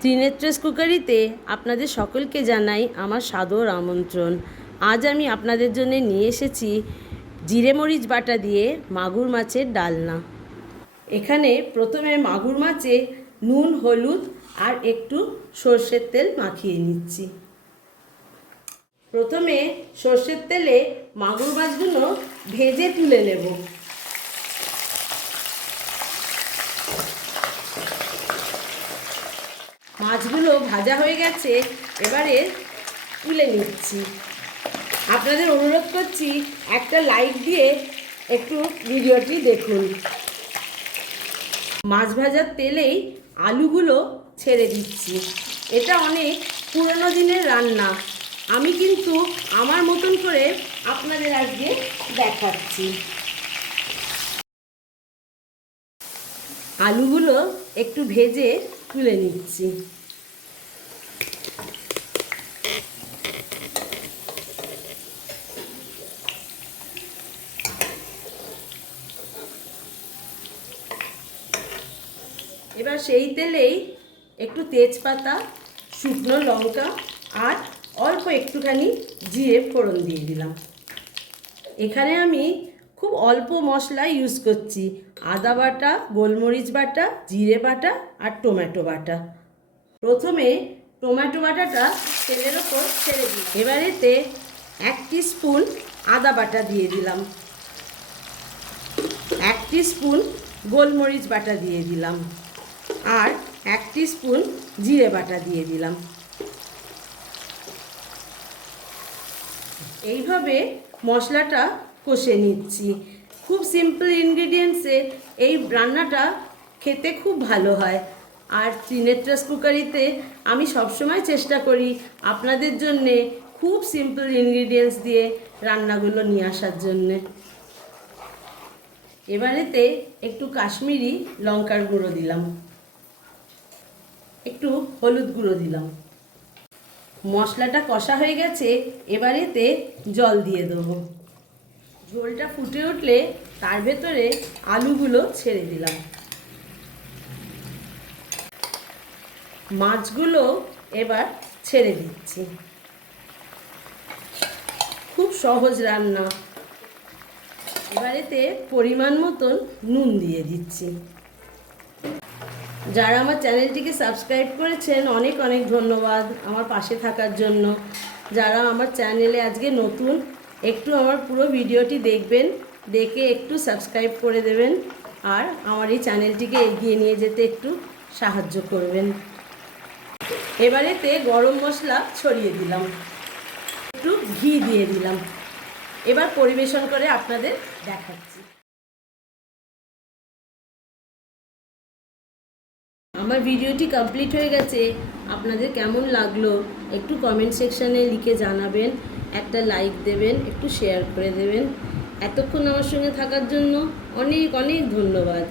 ত্রিনেত্রস কুকারিতে আপনাদের সকলকে জানাই আমার সাদর আমন্ত্রণ। আজ আমি আপনাদের জন্য নিয়ে এসেছি জিরে মরিচ বাটা দিয়ে মাগুর মাছের ডালনা। এখানে প্রথমে মাগুর মাছে নুন, হলুদ আর একটু সর্ষের তেল মাখিয়ে নিচ্ছি। প্রথমে সর্ষের তেলে মাগুর মাছগুলো ভেজে তুলে নেব। মাছগুলো ভাজা হয়ে গেছে, এবারে তুলে নিচ্ছি। আপনাদের অনুরোধ করছি একটা লাইক দিয়ে একটু ভিডিওটি দেখুন। মাছ ভাজার তেলেই আলুগুলো ছেড়ে দিচ্ছি। এটা অনেক পুরনো দিনের রান্না, আমি কিন্তু আমার মতন করে আপনাদের আজকে দেখাচ্ছি। আলুগুলো একটু ভেজে তুলে নিচ্ছি। এবার সেই তেলেই একটু তেজপাতা, শুকনো লঙ্কা আর অল্প একটুখানি জিরে ফোড়ন দিয়ে দিলাম। এখানে আমি খুব অল্প মশলা ইউজ করছি, আদা বাটা, গোলমরিচ বাটা, জিরে বাটা আর টমেটো বাটা। প্রথমে টমেটো বাটাটা তেলের ওপর ছেড়ে দিই। এবার এতে 1 স্পুন আদা বাটা দিয়ে দিলাম, 1 স্পুন গোলমরিচ বাটা দিয়ে দিলাম আর 1 স্পুন জিরে বাটা দিয়ে দিলাম। এইভাবে মশলাটা কষে নিচ্ছি। খুব সিম্পল ইনগ্রিডিয়েন্টসে এই রান্নাটা খেতে খুব ভালো হয়। আর ত্রিনেত্রস কুকারিতে আমি সবসময় চেষ্টা করি আপনাদের জন্যে খুব সিম্পল ইনগ্রিডিয়েন্টস দিয়ে রান্নাগুলো নিয়ে আসার জন্যে। এবারেতে একটু কাশ্মীরি লঙ্কার গুঁড়ো দিলাম, একটু হলুদ গুঁড়ো দিলাম। মশলাটা কষা হয়ে গেছে, এবারেতে জল দিয়ে দেবো। ঝোলটা ফুটে উঠলে তার ভেতরে আলুগুলো ছেড়ে দিলাম। মাছগুলো এবার ছেড়ে দিচ্ছি। খুব সহজ রান্না। এবারেতে পরিমাণ মতন নুন দিয়ে দিচ্ছি। যারা আমার চ্যানেলটিকে সাবস্ক্রাইব করেছেন অনেক অনেক ধন্যবাদ আমার পাশে থাকার জন্য। যারা আমার চ্যানেলে আজকে নতুন, একটু আমার পুরো ভিডিওটি দেখবেন, দেখে একটু সাবস্ক্রাইব করে দেবেন আর আমার এই চ্যানেলটিকে এগিয়ে নিয়ে যেতে একটু সাহায্য করবেন। এবারেতে গরম মশলা ছড়িয়ে দিলাম, একটু ঘি দিয়ে দিলাম। এবার পরিবেশন করে আপনাদের দেখাচ্ছি। আমার ভিডিওটি কমপ্লিট হয়ে গেছে, আপনাদের কেমন লাগলো একটু কমেন্ট সেকশানে লিখে জানাবেন, একটা লাইক দেবেন, একটু শেয়ার করে দেবেন। এতক্ষণ আমার সঙ্গে থাকার জন্য অনেক অনেক ধন্যবাদ।